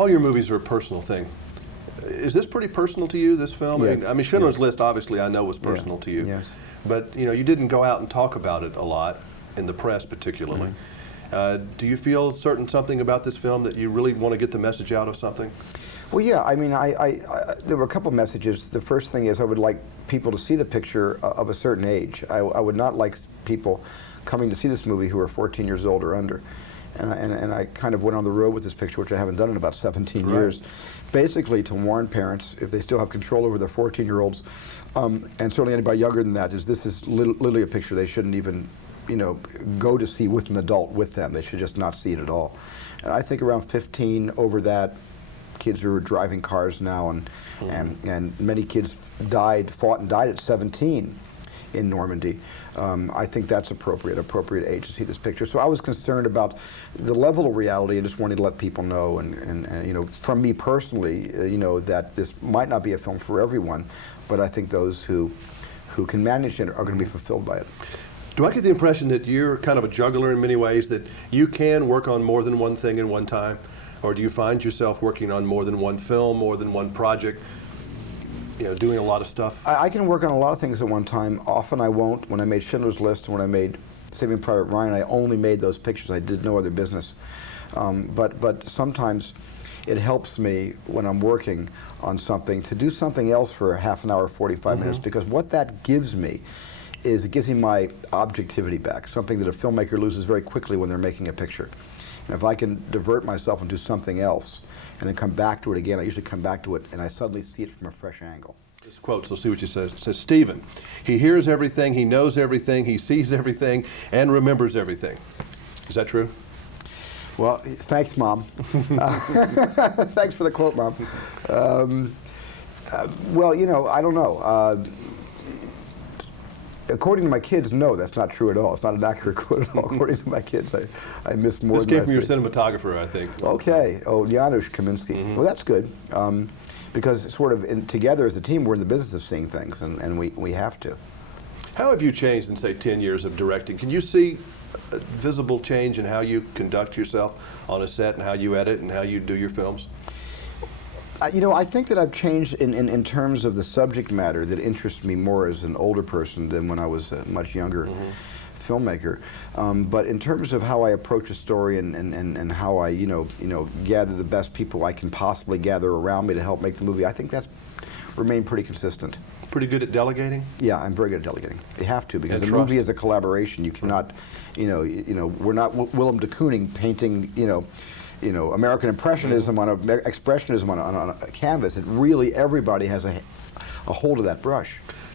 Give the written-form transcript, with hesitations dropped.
all your movies are a personal thing. Is this pretty personal to you, this film? Yeah. I mean, Schindler's List, obviously, I know was personal to you. Yes. But, you know, you didn't go out and talk about it a lot, in the press particularly. Do you feel something about this film that you really want to get the message out of something? Well, yeah, I mean, there were a couple messages. The first thing is I would like people to see the picture of a certain age. I would not like people coming to see this movie who are 14 years old or under. And I kind of went on the road with this picture, which I haven't done in about 17 years, basically to warn parents, if they still have control over their 14-year-olds, and certainly anybody younger than that, this is literally a picture they shouldn't even, you know, go to see with an adult with them. They should just not see it at all. And I think around 15 over that, kids who are driving cars now, and many kids fought and died at 17 in Normandy. I think that's appropriate age to see this picture. So I was concerned about the level of reality and just wanted to let people know, and you know, from me personally, you know, that this might not be a film for everyone, but I think those who can manage it are going to be fulfilled by it. Do I get the impression that you're kind of a juggler in many ways, that you can work on more than one thing at one time? Or do you find yourself working on more than one film, more than one project, you know, doing a lot of stuff? I can work on a lot of things at one time. Often I won't. When I made Schindler's List and when I made Saving Private Ryan, I only made those pictures. I did no other business. But sometimes it helps me when I'm working on something to do something else for a half an hour, 45 minutes, because what that gives me is it gives me my objectivity back, something that a filmmaker loses very quickly when they're making a picture. And if I can divert myself and do something else and then come back to it again, I usually come back to it and I suddenly see it from a fresh angle. This quote, so see what you says. It says, Stephen, he hears everything, he knows everything, he sees everything, and remembers everything. Is that true? Well, thanks, Mom. Thanks for the quote, Mom. Well, you know, I don't know. According to my kids, no, that's not true at all. It's not an accurate quote at all. According to my kids, I missed more this than I came from your see. cinematographer, I think. Okay. Oh, Janusz Kaminski. Well, that's good. Because sort of together as a team, we're in the business of seeing things, and we have to. How have you changed in, say, 10 years of directing? Can you see a visible change in how you conduct yourself on a set and how you edit and how you do your films? You know, I think that I've changed in terms of the subject matter that interests me more as an older person than when I was a much younger filmmaker. But in terms of how I approach a story and how I, you know, gather the best people I can possibly gather around me to help make the movie, I think that's remained pretty consistent. Pretty good at delegating? Yeah, I'm very good at delegating. You have to, because a movie is a collaboration. You cannot, you know, we're not Willem de Kooning painting, you know, American Impressionism on Expressionism on a canvas. It really, everybody has a hold of that brush.